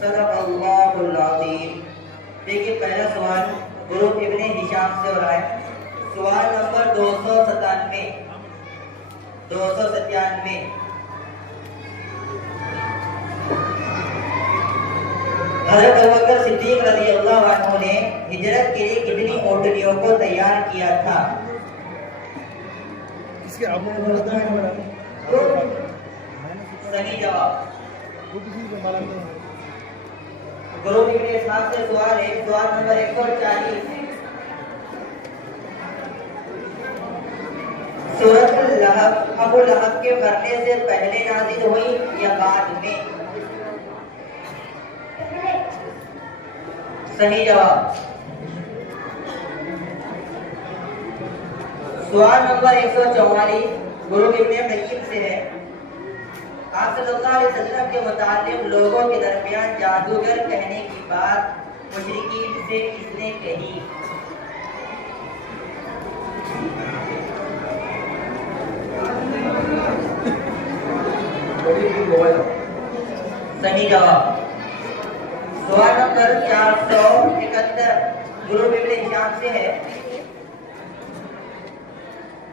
सदक़ अल्लाहुल अज़ीम। देखिए पहला सवाल गुरु इब्ने हिशाम से हो रहा है। सवाल नंबर 297। हज़रत अबू बकर सिद्दीक़ रज़ियल्लाहु अन्हु ने हिजरत के लिए कितनी ऊँटनियों को तैयार किया था? इसके आपने बताया है मैडम। सही जवाब। गुरु इब्ने इसहाक़ से सवाल है, सवाल नंबर 140। सूरह लहब अबू लहब के मरने से पहले नाज़िल हुई या बाद में? सही जवाब। सवाल नंबर 144 गुरु इब्ने क़य्यिम से है। आप सल्लल्लाहु अलैहि वसल्लम के मुतालिक लोगों के दरमियान जादूगर कहने की बात मुशरिकीन से किसने कही? सही जवाब। सवाल नंबर 471 गुरु इब्ने हिशाम से है।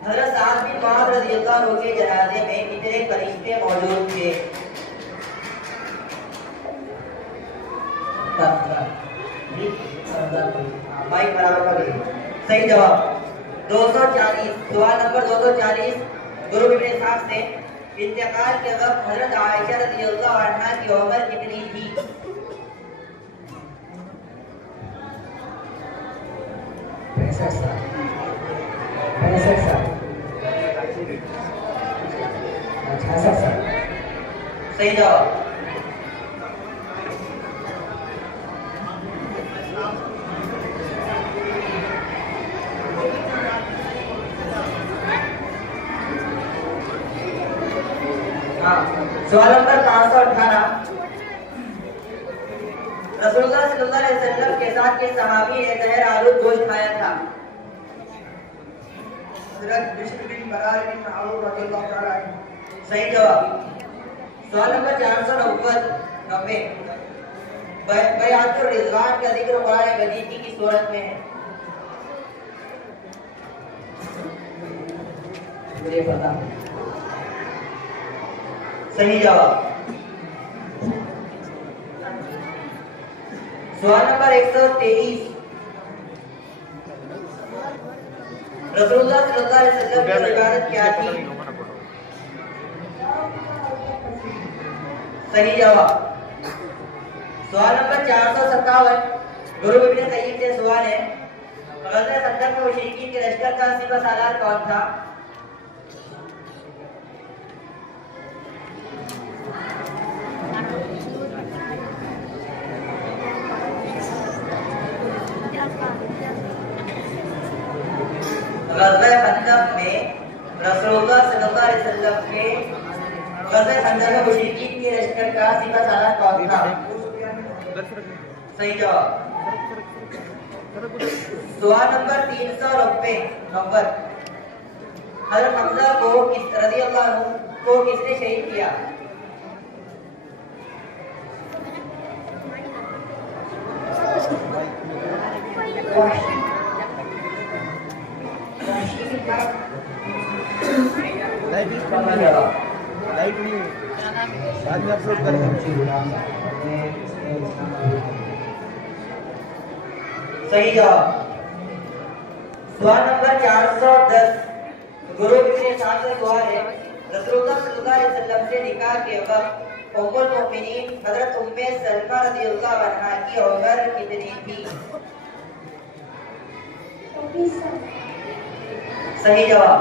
हज़रत साद बिन मुआज़ रज़ियल्लाहु अन्हु के जनाजे में कितने फरिश्ते मौजूद थे? भाई बराबर पकड़िए। सही जवाब। 240 सवाल नंबर 240 गुरु इब्ने इसहाक़ से इंतकाल के वक्त हज़रत आयशा रज़ियल्लाहु अन्हा की उम्र कितनी थी? सही जवाब। सवाल नंबर 518 रसूलुल्लाह सल्लल्लाहु अलैहि वसल्लम के साथ के सहाबी ने ज़हर आलूद गोश्त खाया था? हज़रत बिश्र बिन बरार बिन माऊद रज़ियल्लाहु ताला अन्हु। सही जवाब। सवाल नंबर 490 बयातुर रिज़वान का जिक्र कुरान मजीद की सूरत में है? मुझे पता। सही जवाब। सवाल नंबर 123 रसूलुल्लाह सल्लल्लाहु अलैहि वसल्लम की इबादत क्या थी? सही जवाब। सवाल नंबर 457 गुरु इब्ने क़य्यिम से सवाल है। ग़ज़वा खंदक में मुशरिकीन के लश्कर का सिपहसालार कौन था? ग़ज़वा खंदक में रसूलुल्लाह सल्लल्लाहु अलैहि वसल्लम के ग़ज़वा खंदक में मुशरिकीन के लश्कर का सिपहसालार कौन था? सही जवाब। सवाल नंबर 390 हज़रत हमज़ा को रज़ियल्लाहु अन्हु को किसने शहीद किया? बाद में अपलोड करेंगे। सही जवाब। सवाल नंबर 410 गुरु इब्ने साद से सवाल है, रसूलुल्लाह सल्लल्लाहु अलैहि वसल्लम से निकाह के वक्त उम्मुल मोमिनीन हजरत उम्मे सलमा रज़ियल्लाहु अन्हा की उम्र कितनी थी? सही जवाब।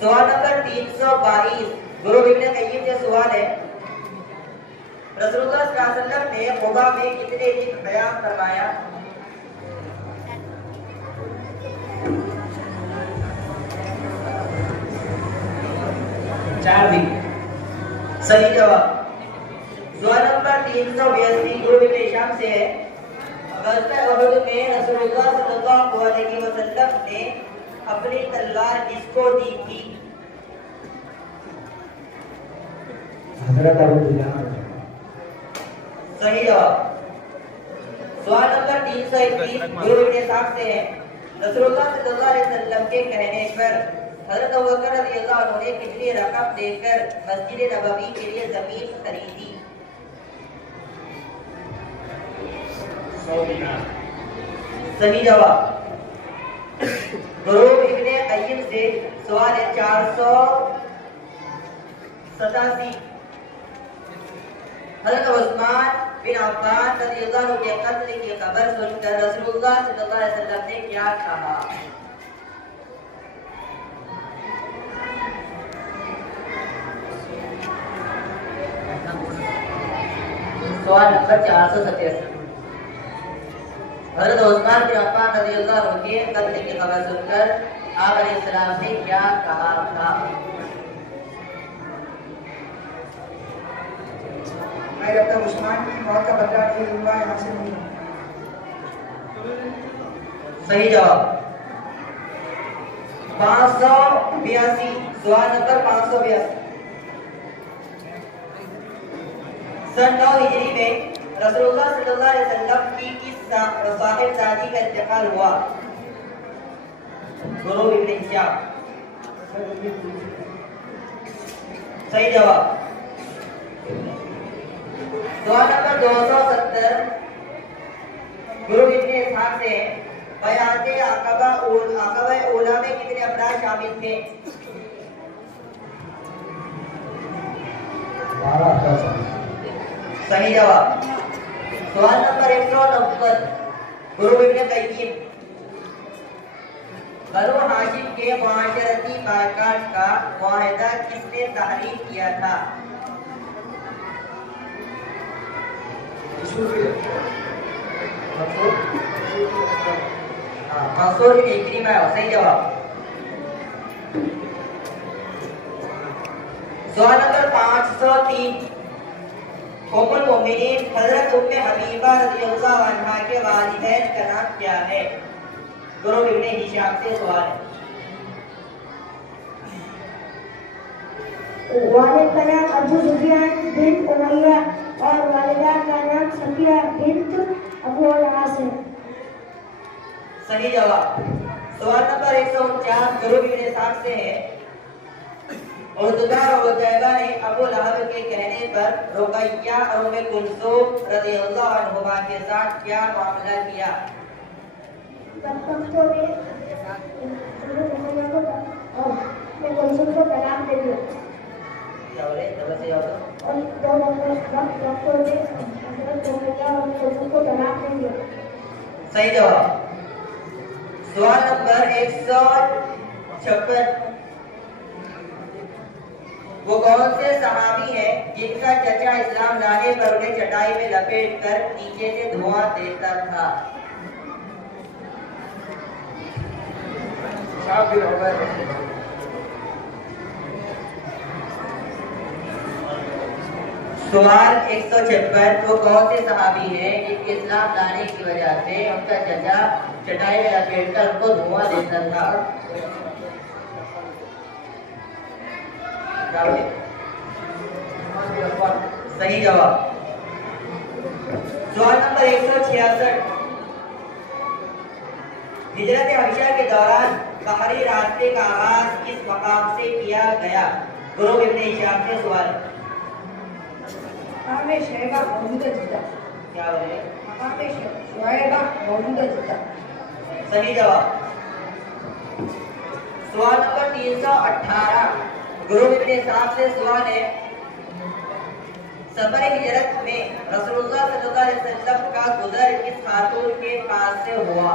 सवाल नंबर 322 गुरु इब्न कय्यिम से सवाल है, रसूलुल्लाह सल्लल्लाहु अलैहि वसल्लम ने कुबा में कितने दिन बयान फरमाया? 4 दिन। सही जवाब। सवाल नंबर 382 गुरु इब्न हिशाम से है, ग़ज़वा उहद में रसूलुल्लाह सल्लल्लाहु अलैहि वसल्लम ने अपनी तलवार किसको दी थी? हज़रत अबू दुजाना। सही जवाब। सवाल नंबर 321 गुरु इब्न हिशाम से है, रसूलुल्लाह सल्लल्लाहु अलैहि वसल्लम के कहने पर हज़रत अबू बकर रज़ियल्लाहु अन्हु ने कितनी रकम देकर मस्जिद नबवी के लिए जमीन खरीदी? 100 दीनार। सही जवाब। गुरु इब्ने कय्यिम से सवाल है 487 हज़रत उस्मान बिन अफ़्फ़ान रज़ियल्लाहु अन्हु के कत्ल की खबर सुनकर रसूलुल्लाह सल्लल्लाहु अलैहि वसल्लम ने क्या कहा? सवाल नंबर 487 हज़रत उस्मान बिन अफ़्फ़ान रज़ियल्लाहु अन्हु के कत्ल की खबर सुनकर आप अलैहिस्सलाम ने क्या कहा था? मैं जब तक उस्मान की मौत का बदला नहीं लूंगा यहाँ से नहीं। सही जवाब। 582 सवाल नंबर 582 सन 9 हिजरी में रसूलुल्लाह सल्लल्लाहु अलैहि वसल्लम की किस साहिबजादी का इंतकाल हुआ? गुरु इब्न हिशाम। सही जवाब। सवाल नंबर 270 गुरु इब्न इसहाक से बयाते अक़बा ऊला में कितने अफराद शामिल थे? 12 अफराद। सही जवाब। सवाल नंबर 190 गुरु इब्न कय्यिम बनु हाशिम के मुआशरती बायकाट का मुआहिदा किसने तहरीर किया था? मंसूर बिन इक्रिमा। सही जवाब। सवाल नंबर 503 उम्मुल मोमिनीन हज़रत उम्मे हबीबा रज़ियल्लाहु अन्हा के वालिदैन का नाम क्या है? गुरु इब्न हिशाम से सवाल है। वालिद का नाम अबू सुफियान बिन उमैया और वालिदा का नाम सफिया बिन्त अबू अल-आस है। सही जवाब। सवाल नंबर 149 गुरु इब्न हिशाम से है, उतबा और उतैबा ने अबू लहब के कहने पर रुकैया और उम्मे कुलसूम रज़ियल्लाहु अन्हुमा के साथ क्या मामला किया? बदबख्तों ने उम्मे कुलसूम को तलाक दे दिया। क्या बोले? जल्दी से आओ। और दो बदबख्तों ने हज़रत रुकैया और उम्मे कुलसूम को तलाक दे दिया। सही जवाब। सवाल नंबर 156 वो कौन से सहाबी हैं जिनका चचा इस्लाम लाने पर उन्हें चटाई में लपेट कर नीचे से धुआं देता था? सवाल 156 वो कौन से सहाबी हैं जिनके इस्लाम लाने की वजह से उनका चचा चटाई में लपेट कर उनको धुआं देता था? सही जवाब। सवाल नंबर 166 हिजरत हबशा के दौरान बाहरी रास्ते का आगाज किस मकाम से किया गया? गुरु इब्न हिशाम से सवाल। मकाम शैबा मौजूदा जिद्दा। क्या बोले? मकाम शैबा मौजूदा जिद्दा। सही जवाब। सवाल नंबर 318 गुरु इब्न हिशाम से सवाल है, सफर हिजरत में रसूलुल्लाह सल्लल्लाहु अलैहि वसल्लम का गुजर किस खातून के पास से हुआ?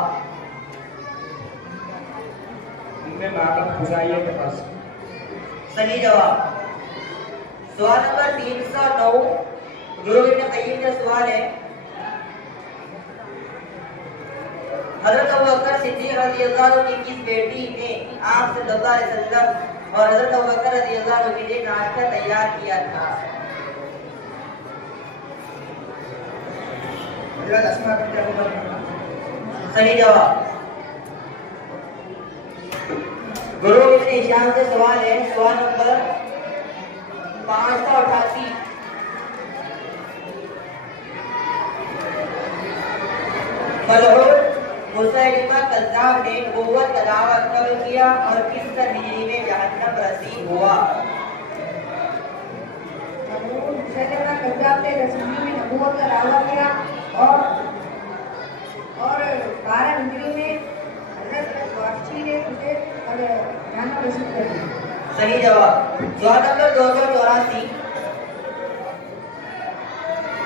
उम्मे मातम खुजाइया के पास। सही जवाब। सवाल नंबर 309 गुरु इब्न क़य्यिम का सवाल है, हजरत अबू बकर सिद्दीक़ रज़ियल्लाहु अन्हु की किस बेटी ने आप सल्लल्लाहु अलैहि वसल्लम और हजरत अबू बकर रज़ियल्लाहु अन्हु के लिए नाश्ता तैयार किया था? हजरत अस्मा बिन्त अबू बकर। सही जवाब। गुरु इब्न हिशाम से सवाल है, सवाल नंबर 588 मलऊन मुसैलिमा कज़्ज़ाब ने नबूवत का दावा कब किया और किस सन हिजरी में जहन्नम रसीद हुआ? मुसैलिमा कज़्ज़ाब ने रसूली में नबूवत का दावा किया और 12 हिजरी में हजरत वाशी ने उसे जहन्नम रसीद कर दिया। सही जवाब। सवाल नंबर 284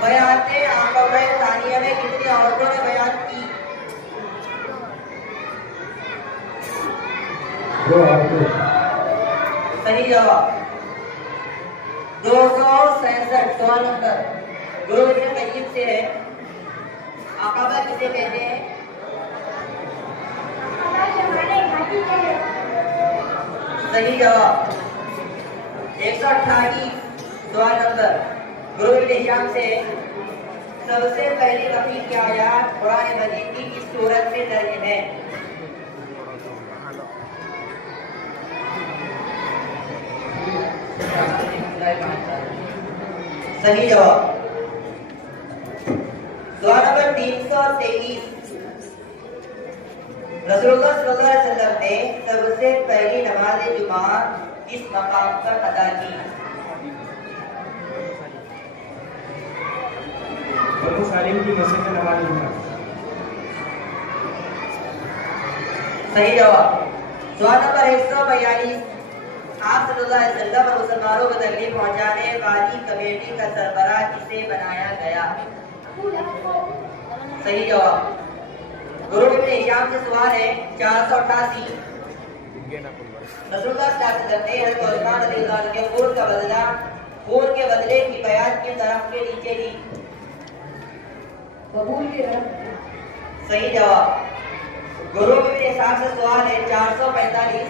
बयाते आक़बा सानिया में कितनी औरतों ने बयान की? 2 औरतें। सही जवाब। 267 सवाल नंबर गुरु इब्न क़य्यिम से है, आक़बा किसे कहते हैं? सही जवाब। 128 सवाल नंबर गुरु इब्न हिशाम से है, सबसे पहली वही की आयत कुरान मजीद की किस सूरत में दर्ज है? सही जवाब। सवाल नंबर 323 रसूलुल्लाह सल्लल्लाहु अलैहि वसल्लम ने सबसे पहली नमाज जुमा किस मकाम पर अदा की? बनु सालिम की मस्जिद में नमाज जुमा। सही जवाब। सवाल नंबर 142 आप सल्लल्लाहु अलैहि वसल्लम और मुसलमानों को तकलीफ पहुंचाने वाली कमेटी का सरबराह किसे बनाया गया? सही जवाब। गुरु इब्न हिशाम से सवाल है, 488 रसूलुल्लाह सल्लल्लाहु अलैहि वसल्लम ने हज़रत उस्मान रज़ियल्लाहु अन्हु के खून के बदले की बयान किस तरफ के नीचे दी? कबूल की तरफ। सही जवाब। गुरु इब्न हिशाम से सवाल है, 445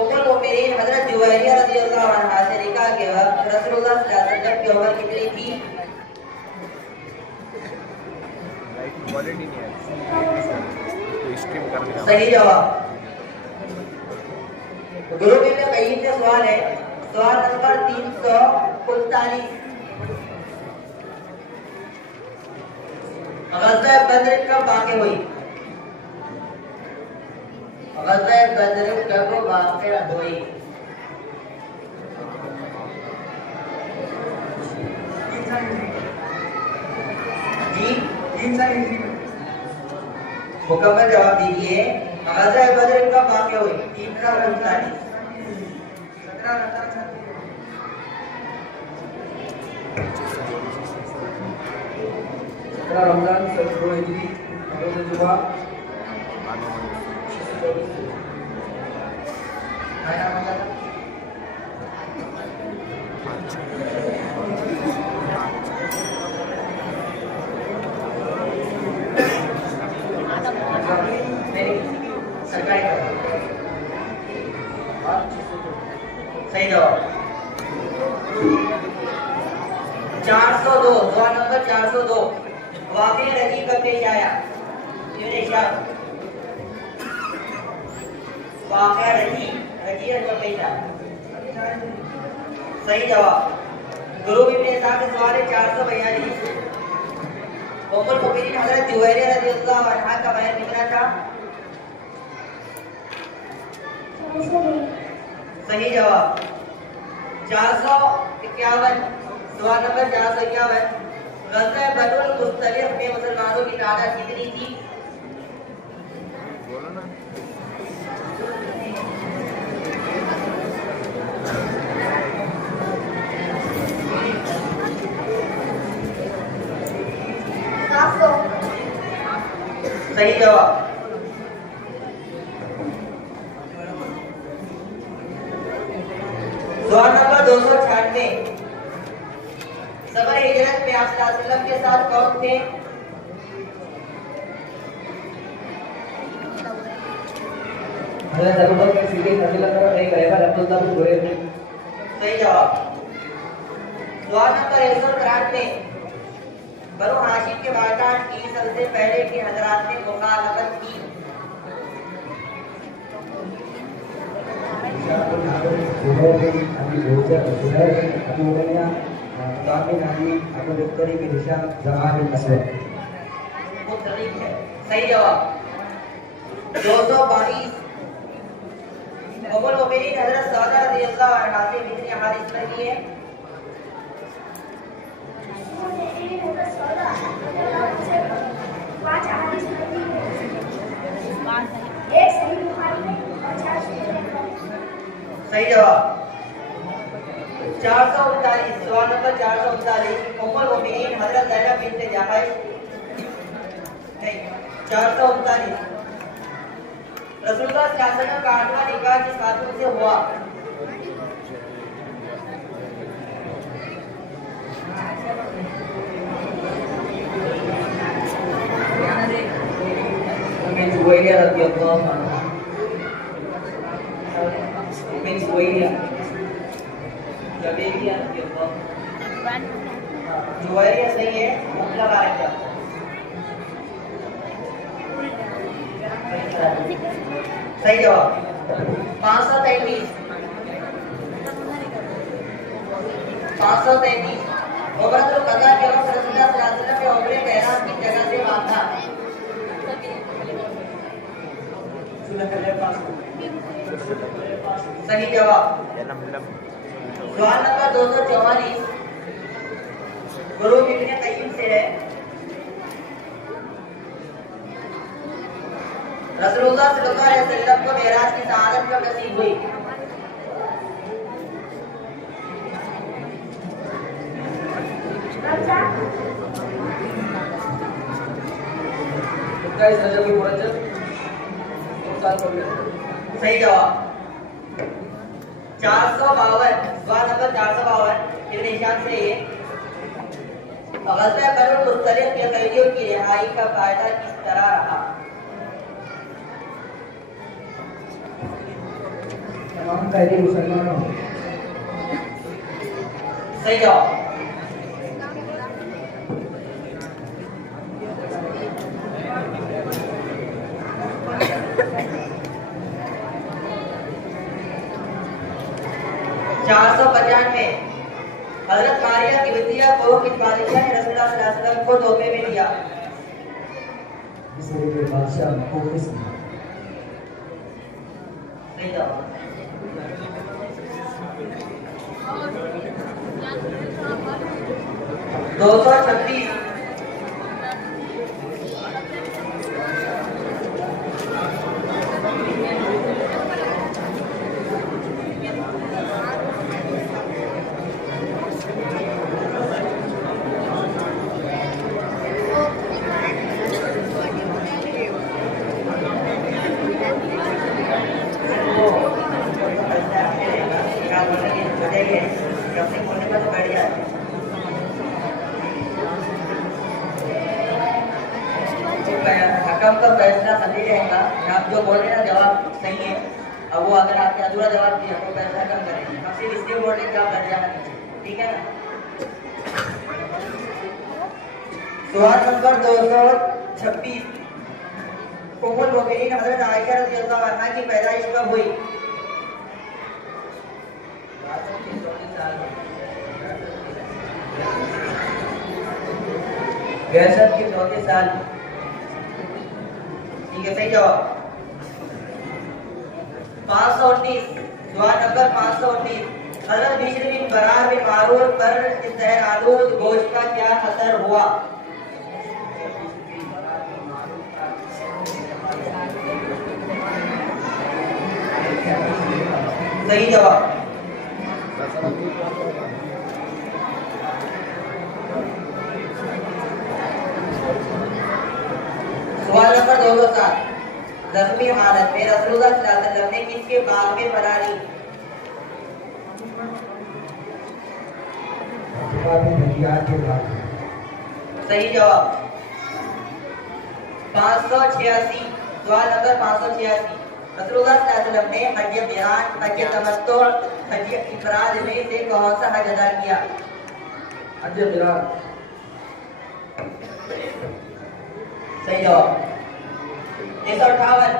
उम्मुल मोमिनीन हजरत जुवैरिया रज़ियल्लाहु अन्हा से निकाह के वक्त रसूलुल्लाह सल्लल्लाहु अलैहि वसल्लम की उम्र कितनी थी? सही जवाब। गुरु इब्न क़य्यिम से सवाल है, सवाल नंबर 339 ग़ज़वा बद्र कब वाक़या हुई? ग़ज़वा बद्र कब वाक़या हुई? जी 3 साल हिजरी में। मुकम्मल जवाब दीजिए। ग़ज़वा बद्र कब वाक़या हुई? 339 17 रमजान 2 हिजरी रोज़ जुमा। सही जवाब। 402 सवाल नंबर 402 वाक़या रजी कब पेश आया? इब्न हिशाम। वाक़या रजी कब पेश आया? सही जवाब। गुरु इब्न हिशाम से सवाल है, 442 उम्मुल मोमिनीन हज़रत जुवैरिया रज़ियल्लाहु अन्हा का बयान कितना था? सही जवाब। 451 सवाल नंबर 451 ग़ज़वा बनुल मुस्तलिक़ में मुसलमानों की तादाद कितनी थी? सही जवाब। सवाल नंबर 296, सफर हिजरत में आप सल्लल्लाहु अलैहि वसल्लम के साथ कौन थे? हज़रत अबू बकर सिद्दीक़ रज़ियल्लाहु अन्हु एक ड्राइवर अब्दुल्लाह बिन जुरैर थे। सही जवाब। सवाल नंबर 193, बनु हाशिम के बायकाट की सबसे पहले के हजरात ने मुखालफत की? मुख्तलिफ है। सही जवाब। 222, उम्मुल मोमिनीन हजरत सौदा रज़ियल्लाहु अन्हा से कितने हदीस पढ़ी है? सही जवाब। 439, सवाल नंबर 439, उम्मुल मोमिनीन हजरत ज़ैनब बिन्त जहश, नहीं 439, रसूलुल्लाह सल्लल्लाहु अलैहि वसल्लम का 8वां निकाह किस खातून से हुआ? जुवैरिया रज़ियल्लाहु अन्हा। जुवैरिया जुवैरिया सही है। मुखला बारक सही जवाब। 533, 533, उमरतुल क़ज़ा के वक्त रसूलुल्लाह सल्लल्लाहु अलैहि वसल्लम ने उम्रे का एहराम किस जगह से बांधा? सही जवाब। सवाल नंबर 244, गुरु इब्ने क़य्यिम से है, रसूलुल्लाह सल्लल्लाहु अलैहि वसल्लम को मेराज की सआदत कब नसीब हुई? सही जवाब। 452, सवाल नंबर 452, इब्न हिशाम से ये, ग़ज़वा बनुल मुस्तलिक़ के कैदियों की रिहाई का फायदा किस तरह रहा? तमाम कैदी मुसलमानों। सही जवाब। 495, हजरत मारिया की बिटिया को किस बादशाह ने रसूलुल्लाह सल्लल्लाहु अलैहि वसल्लम को तोहफे में दिया? मिस्र के बादशाह मुक़ौक़िस ने। सही जवाब। 226, हकम का फैसला सही रहेगा। आप जो बोल रहे हैं ना जवाब सही है, अब वो अगर आपने अधूरा जवाब दिया तो पैसा कम करेंगे। हम सिर्फ इसलिए बोल रहे हैं कि आप डर जाना चाहिए, ठीक है ना? सवाल नंबर 226, उम्मुल मोमिनीन हज़रत आयशा रज़ियल्लाहु अन्हा की पैदाइश कब हुई? गैसत के 34 साल। ठीक है, सही जवाब। 519, सवाल नंबर 519, हज़रत बिश्र बिन बरार बिन मारूर पर जहर आलूद गोश्त का क्या असर हुआ? सही जवाब। सवाल नंबर 227, साथ जख्मी हालत में रसूलुल्लाह सल्लल्लाहु अलैहि वसल्लम ने किसके बाग में पनाह ली? सही जवाब 586। सवाल नंबर 586। रसूलुल्लाह सल्लल्लाहु अलैहि वसल्लम ने हज क़िरान, हज तमत्तु, हज इफराद में से कौन सा हज अदा किया? हज क़िरान। सही जवाब 158।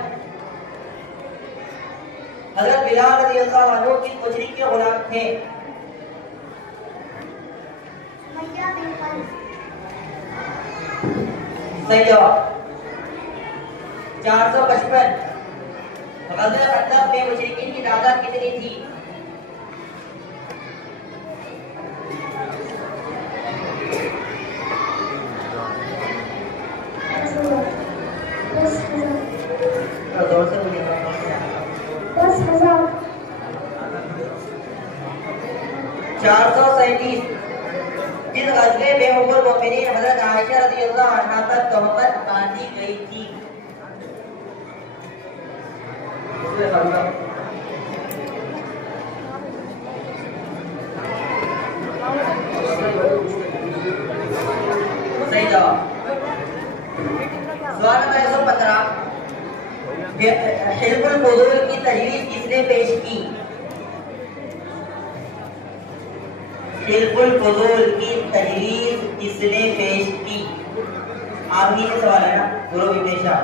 हजरत बिलाल रज़ियल्लाहु अन्हु किस मुशरिक के गुलाम थे? सही जवाब 455। ग़ज़वे खंदक़ में मुशरिकीन की तादाद कितनी थी? जोर से बोलिए। 10,000। 437। जिस ग़ज़वे में उम्मुल मोमिनीन हज़रत आयशा रज़ियल्लाहु अन्हा पर तोहमत बांधी गई थी? सही जवाब। सवाल नंबर 115। हिल्फुल फुज़ूल की तजवीज़ किसने पेश की? हिल्फुल फुज़ूल की तजवीज़ किसने पेश की? आप ही से सवाल है ना, गुरु इब्न शाह।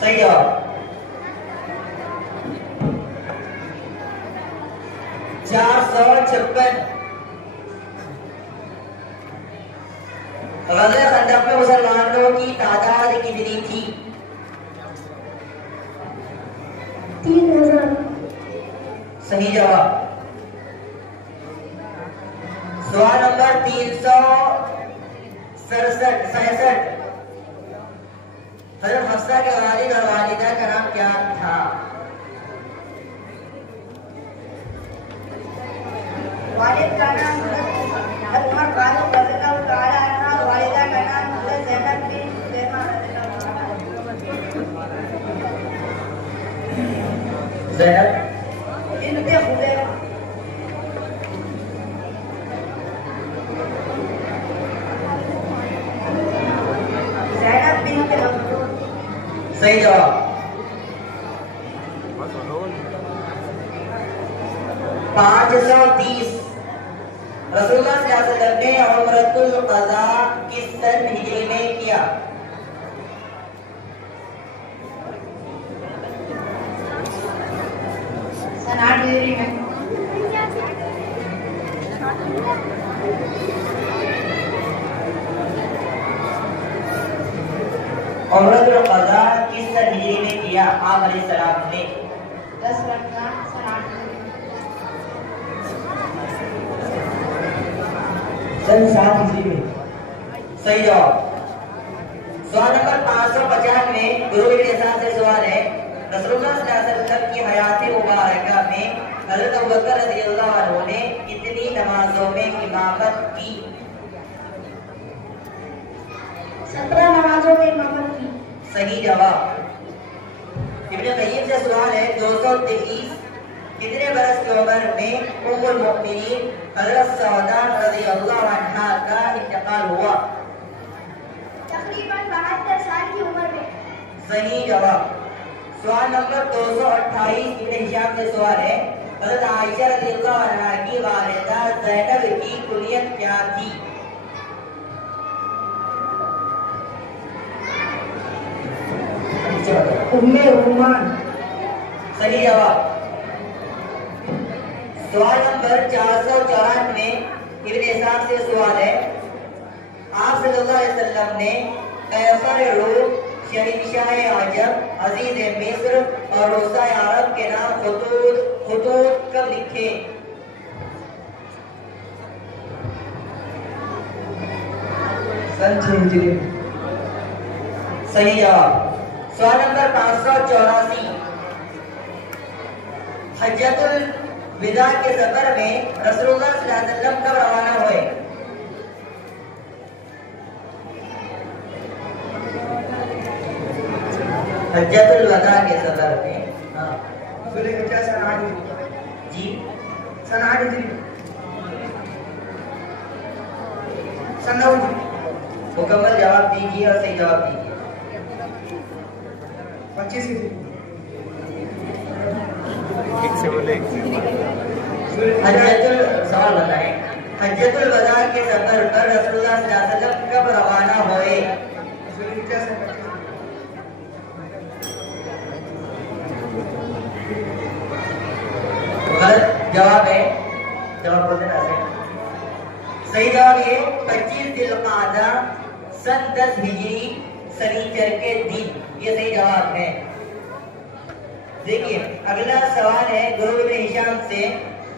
सही जवाब 456। ग़ज़वे खंदक़ में मुसलमानों की तादाद कितनी थी? 3,000। सही जवाब। सवाल नंबर 367। हज़रत हफ्सा के वालिद और वालिदा का नाम क्या था? वालिद का नाम हज़रत उमर फारूक रज़ियल्लाहु ताला अन्हा और वालिदा का नाम हज़रत ज़ैनब बिन ख़ुज़ैमा रज़ियल्लाहु ताला अन्हा। ज़ैनब बिन्त ख़ुज़ैमा। ज़ैनब बिन्त मखज़ूम। सही जवाब। पाँच सौ 30। रसूलुल्लाह सल्लल्लाहु अलैहि वसल्लम ने उम्रतुल क़ज़ा किस सन हिजरी में किया? सन 8 हिजरी में। उम्रतुल क़ज़ा किस सन हिजरी में किया? आप अलैहिस्सलाम ने 10 रमज़ान सन 8 हिजरी में। सन 7 हिजरी में। सही जवाब। सवाल नंबर 595। गुरु के साथ से सवाल है, रसूलुल्लाह सल्लल्लाहु अलैहि वसल्लम की हयात मुबारका में हज़रत अबू बकर रज़ियल्लाहु अन्हु ने कितनी नमाजों में इमामत की? 17 नमाजों में इमामत की। सही जवाब। इब्न क़य्यिम से सवाल है, 223 कितने बरस की उम्र में उम्मुल मोमिनीन हज़रत सौदा रज़ियल्लाहु अन्हा का इंतकाल हुआ? तकरीबन 72 साल की उम्र में। सही जवाब। सवाल नंबर 228। इब्न हिशाम से सवाल है, हज़रत आयशा रज़ियल्लाहु अन्हा की वालिदा ज़ैनब की कुनियत क्या थी? उम्मे रुमान। सही जवाब। सवाल नंबर 494। इब्न इसाक से सवाल है, आप सल्लल्लाहु अलैहि वसल्लम ने कैसर रूम, शहंशाह अजम, अजीज मिस्र और रोसा अरब के नाम खुतूत कब लिखे? सन 6 हिजरी। सही जवाब। सवाल नंबर 584। विदा के सफर में रसूलुल्लाह सल्लल्लाहु अलैहि वसल्लम कब रवाना हुए? हज्जतुल वदा के सफर में। हाँ जुल्हिज्जा सन 8 जी, सन 8 हिजरी सन 9 मुकम्मल जवाब दीजिए और सही जवाब दीजिए। 25 हिजरी। हज्जतुल सवाल बताएं, हज्जतुल वदा के सफर पर रसूलुल्लाह सल्लल्लाहु अलैहि वसल्लम कब रवाना हुए? जुल्हिज्जा सन 25 गलत जवाब है, जवाब बोलते ना से। सही जवाब ये 25 जिल्क़ादा सन 10 हिजरी शनिचर के दिन, ये सही जवाब है। देखिए अगला सवाल है गुरु इब्न हिशाम से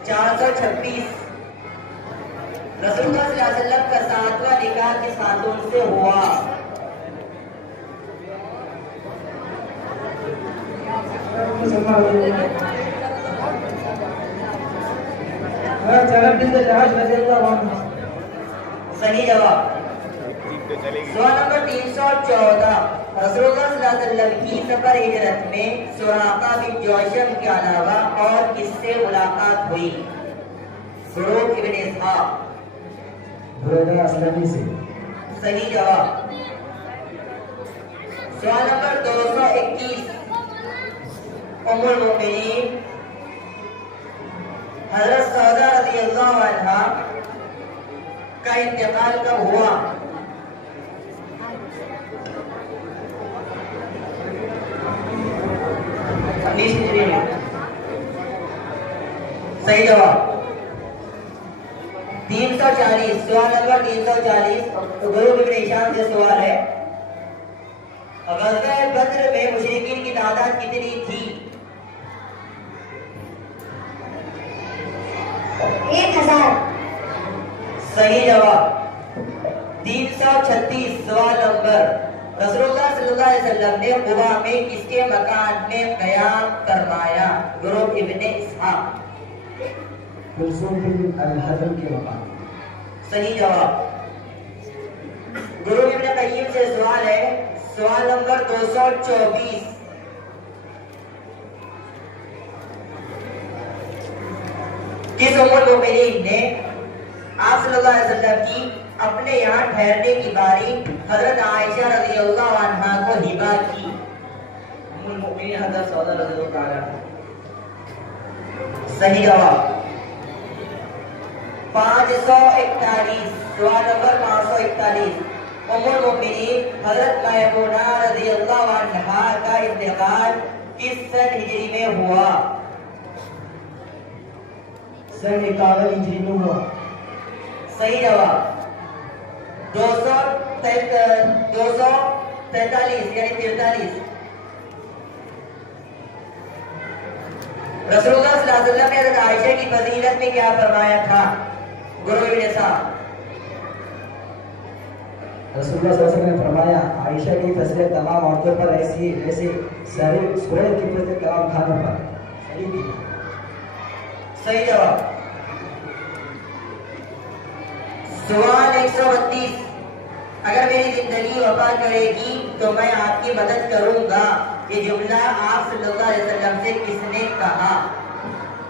426। रसूलुल्लाह सल्लल्लाहु अलैहि वसल्लम का 7वां निकाह किस खातून से हुआ? सही जवाब। सवाल नंबर 314। रसूलुल्लाह सल्लल्लाहु अलैहि वसल्लम की सफर हिजरत में सुराका बिन जोशम के अलावा और किससे मुलाकात हुई? बुरूक इब्न इसहाक। सही जवाब। सवाल नंबर 221। उम्मुल मोमिनीन हज़रत सौदा रज़ियल्लाहु अन्हा का इंतकाल कब हुआ? सही जवाब। 340। सवाल नंबर 340 गुरु इब्न हिशाम से सवाल है, ग़ज़वा बद्र में मुशरिकीन की तादाद कितनी थी? 1000। सही जवाब। 336। सवाल नंबर, रसूलुल्लाह सल्लल्लाहु अलैहि वसल्लम ने कुबा में किसके मकान में क़याम फरमाया? गुरु इब्न इसहाक। सही जवाब। गुरु इब्न क़य्यिम से सवाल है, सवाल नंबर 224। किस उम्मुल मोमिनीन ने आप सल्लल्लाहु अलैहि वसल्लम की अपने यहाँ ठहरने की बारी हजरत आयशा रज़ियल्लाहु अन्हा को हिबा की? उम्मुल मोमिनीन हजरत सौदा रज़ियल्लाहु अन्हा। सही जवाब। 541। सवाल नंबर 541। उम्मुल मोमिनीन हजरत मैमूना रज़ियल्लाहु अन्हा का इंतकाल किस सन हिजरी में हुआ? सन 51 हिजरी में हुआ। सही जवाब। 243 यानी 43। रसूलुल्लाह सल्लल्लाहु अलैहि वसल्लम ने हज़रत आयशा की फजीलत में क्या फरमाया था? गुरु इब्न इसहाक। रसूलुल्लाह सल्लल्लाहु अलैहि वसल्लम ने फरमाया, आयशा की फजीलत तमाम औरतों पर ऐसी जैसे सारे सूरज की फजीलत तमाम खानों पर। सही जवाब। सवाल 132। अगर मेरी जिंदगी वफा करेगी तो मैं आपकी मदद करूंगा, ये जुमला आप सल्लल्लाहु अलैहि वसल्लम से किसने कहा?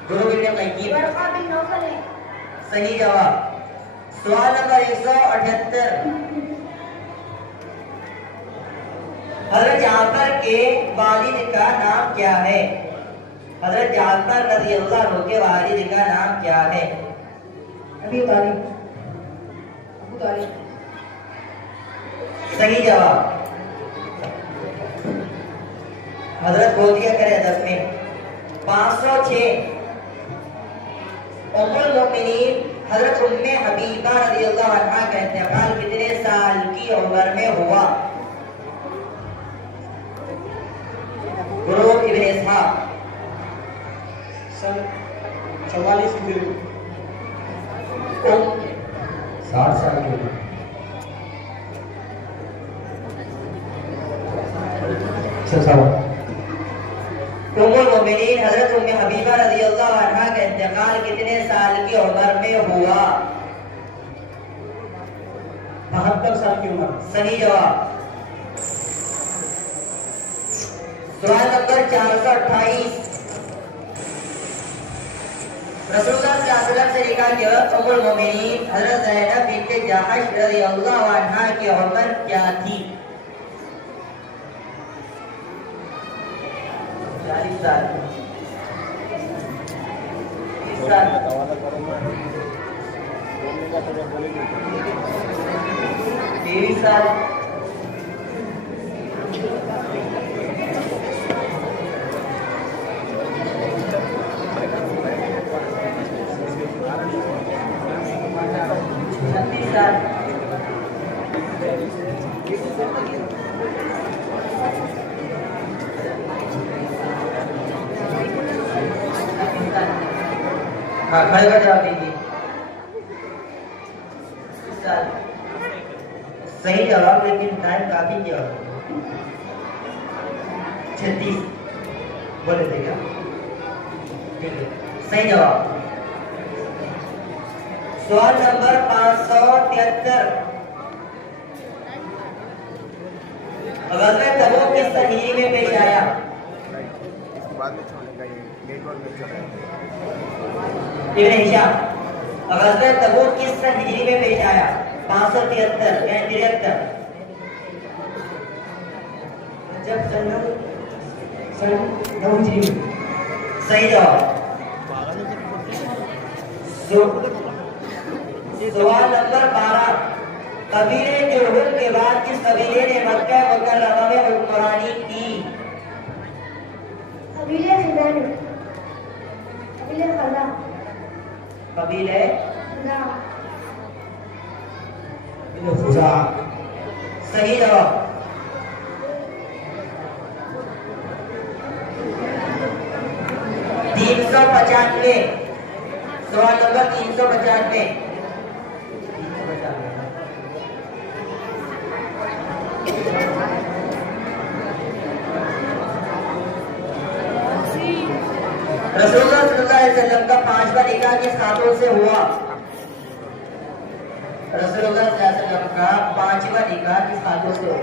गुरु इब्न क़य्यिम। सही जवाब। सवाल नंबर 178। हजरत जाफर के वालिद का नाम क्या है? हजरत जाफर रज़ियल्लाहु अन्हु के वालिद का नाम क्या है? अबू तालिब। सही जवाब। हजरत बोल दिया करे 10 में। 506। उम्मुल मोमिनीन हजरत उम्मे हबीबा रज़ियल्लाहु अन्हा का इंतकाल कितने साल की उम्र में हुआ? गुरु इब्न इसहाक। सन 44 हिजरी। 60 साल की उम्र। उम्मुल मोमिनीन मोमिनीन हजरत उम्मे हबीबा रज़ियल्लाहु अन्हा का इंतकाल कितने साल की उम्र में हुआ? 72 साल की उम्र। सही जवाब। सवाल नंबर 428। रसूलुल्लाह सल्लल्लाहु अलैहि वसल्लम से लिखा गया उम्मुल मोमिनीन हजरत ज़ैनब बिन्त जहश रज़ियल्लाहु अन्हा की उम्र क्या थी? 40 साल, 30 साल, 23 साल, 36 साल, 36 साल। हाँ, खड़े का जवाब दीजिए। 30 साल। सही जवाब, लेकिन टाइम काफी क्या हो? 36 बोले थे क्या? ठीक है, सही जवाब। सवाल नंबर 573। ग़ज़वा तबूक किस सन हिजरी में पेश आया? इब्न हिशाम। ग़ज़वा तबूक किस सन हिजरी में पेश आया? 573 या 73? जब सन 9 हिजरी में। सही जवाब। सवाल नंबर 12। कबीले जुरहुल के बाद किस कबीले ने मक्का मुकर्रमा में हुक्मरानी की? कबीले खिदान, कबीले खदा, कबीले खदा। खुजा। सही जवाब। तीन सौ 95। सवाल नंबर 395। रसूलुल्लाह सल्लल्लाहु अलैहि वसल्लम का 5वां निकाह किस खातून से हुआ? रसूलुल्लाह सल्लल्लाहु अलैहि वसल्लम का 5वां निकाह किस खातून से हुआ?